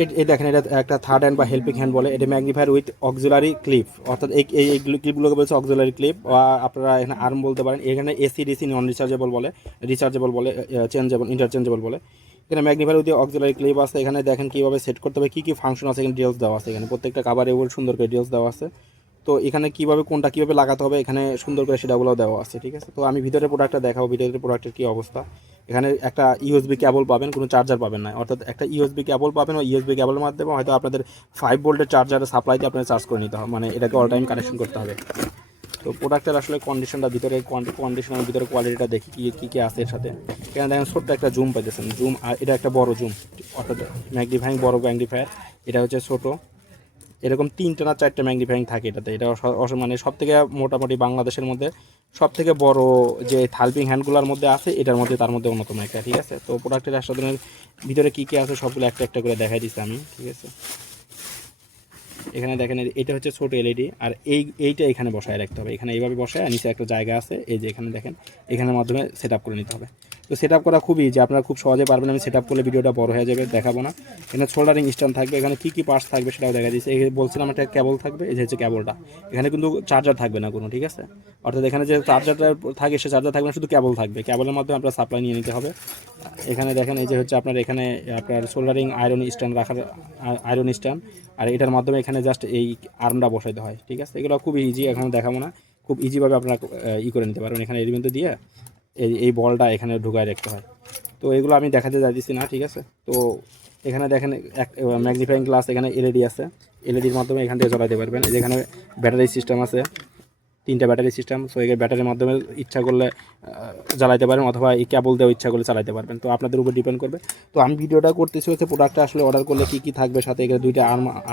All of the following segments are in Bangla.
এই দেখেন এটা একটা থার্ড হ্যান্ড বা হেল্পিং হ্যান্ড বলে, এটা ম্যাগনিফায়ার উইথ অক্সিলারি ক্লিপ, অর্থাৎ এই ক্লিপগুলোকে বলছে অক্সিলারি ক্লিপ, আপনারা এখানে আর্ম বলতে পারেন। এখানে এসি ডিসি নন রিচার্জেবল বলে, চেঞ্জেবল ইন্টারচেঞ্জেবল বলে। এখানে ম্যাগনিফায়ার উইথ অক্সিলারি ক্লিপ আছে। এখানে দেখেন কীভাবে সেট করতে হবে, কী কী ফাংশন আছে এখানে ডিটেলস দেওয়া আছে। এখানে প্রত্যেকটা কাভারের উপর সুন্দর করে ডিটেলস দেওয়া আছে। তো এখানে কীভাবে কোনটা কীভাবে লাগাতে হবে এখানে সুন্দর করে সেটাগুলো দেওয়া আছে, ঠিক আছে। তো আমি ভিতরের প্রোডাক্টটা দেখাবো, ভিতরের প্রোডাক্টের কী অবস্থা। এখানে একটা ইউএসবি কেবল পাবেন, কোনো চার্জার পাবেন না, অর্থাৎ একটা ইউএসবি কেবল পাবেন। ওই ইউএসবি কেবলের মাধ্যমে হয়তো আপনাদের 5 ভোল্টের চার্জারের সাপ্লাই দিয়ে আপনার চার্জ করে নিতে হবে, মানে এটাকে অল টাইম কানেকশন করতে হবে। তো প্রোডাক্টের আসলে কন্ডিশনটা, ভিতরে কন্ডিশনের ভিতরে কোয়ালিটিটা দেখি কী কী আছে এর সাথে। এখানে দেখেন ছোট্ট একটা জুম পাইতেছেন, জুম, আর এটা একটা বড় জুম, অর্থাৎ ম্যাগনিফাইং বড় ম্যাগনিফায়ার। এটা হচ্ছে ছোটো, এরকম 3টা না 4টা ম্যাগনিফাইং থাকে এটাতে। এটা মানে সব থেকে মোটামুটি বাংলাদেশের মধ্যে সব থেকে বড় যে হেল্পিং হ্যান্ডগুলোর মধ্যে আছে, এটার মধ্যে তার মধ্যে অন্যতম একটা, ঠিক আছে। তো প্রোডাক্টের আস্বাদনের ভিতরে কী কী আছে সবগুলো একটা একটা করে দেখাই দিচ্ছি আমি, ঠিক আছে। এখানে দেখেন এটা হচ্ছে ছোটো এলইডি, আর এইটা এখানে বসায় রাখতে হবে। এখানে এইভাবে বসায়, নিচে একটা জায়গা আছে, এই যে এখানে দেখেন, এখানের মাধ্যমে সেট আপ করে নিতে হবে। তো সেট আপ করা খুবই ইজি, আপনারা খুব সহজে পারবেন। আমি সেট আপ করলে ভিডিওটা বড় হয়ে যাবে, দেখাবো না। এখানে সোল্ডারিং স্ট্যান্ড থাকবে, এখানে কী কী পার্টস থাকবে সেটাও দেখা দিচ্ছে। এখানে বলছিলাম একটা কেবল থাকবে, এই যে হচ্ছে কেবলটা। এখানে কিন্তু চার্জার থাকবে না কোনো, ঠিক আছে। অর্থাৎ এখানে যে চার্জারটা থাকে সে চার্জার থাকবে না, শুধু কেবল থাকবে। কেবলের মাধ্যমে আপনার সাপ্লাই নিয়ে নিতে হবে। এখানে দেখেন এই যে হচ্ছে আপনার এখানে আপনার সোল্ডারিং আয়রন স্ট্যান্ড রাখার, আয়রন স্ট্যান্ড। আর এটার মাধ্যমে এখানে জাস্ট এই আর্মটা বসাইতে হয়, ঠিক আছে। এগুলো খুব ইজি, এখন দেখাবো না। খুব ইজিভাবে আপনারা করে নিতে পারবেন। এখানে এলিমেন্ট দিয়ে এই বলটা এখানে ঢুকায় রাখতে হয়। তো এগুলো আমি দেখাতে যাচ্ছি না, ঠিক আছে। তো এখানে দেখেন এক ম্যাগনিফাইং গ্লাস, এখানে এলইডি আছে, এলইডির মাধ্যমে এখান থেকে জ্বালাতে পারবেন। যেখানে ব্যাটারি সিস্টেম আছে, 3টা ব্যাটারি সিস্টেম। সো এই ব্যাটারির মাধ্যমে ইচ্ছা করলে জ্বালাইতে পারেন, অথবা এই কেবল দিয়েও ইচ্ছা করলে চালাতে পারবেন। তো আপনাদের উপর ডিপেন্ড করবে। তো আমি ভিডিওটা করতেছি হচ্ছে প্রোডাক্টটা আসলে অর্ডার করলে কী কী থাকবে সাথে, এখানে 2টা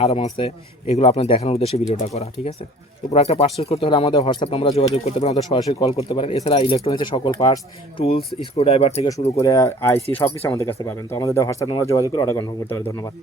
আর্ম আছে, এগুলো আপনার দেখানোর উদ্দেশ্যে ভিডিওটা করা, ঠিক আছে। তো প্রোডাক্টটা পারচেজ করতে হলে আমাদের হোয়াটসঅ্যাপ নাম্বারে যোগাযোগ করতে পারেন, অথবা সরাসরি কল করতে পারেন। এছাড়া ইলেকট্রনিক্সের সকল পার্টস, টুলস, স্ক্রুড্রাইভার থেকে শুরু করে আইসি সব কিছু আমাদের কাছে পাবেন। তো আমাদের হোয়াটসঅ্যাপ নাম্বারে যোগাযোগ করে অর্ডার কনফার্ম করতে পারেন। ধন্যবাদ।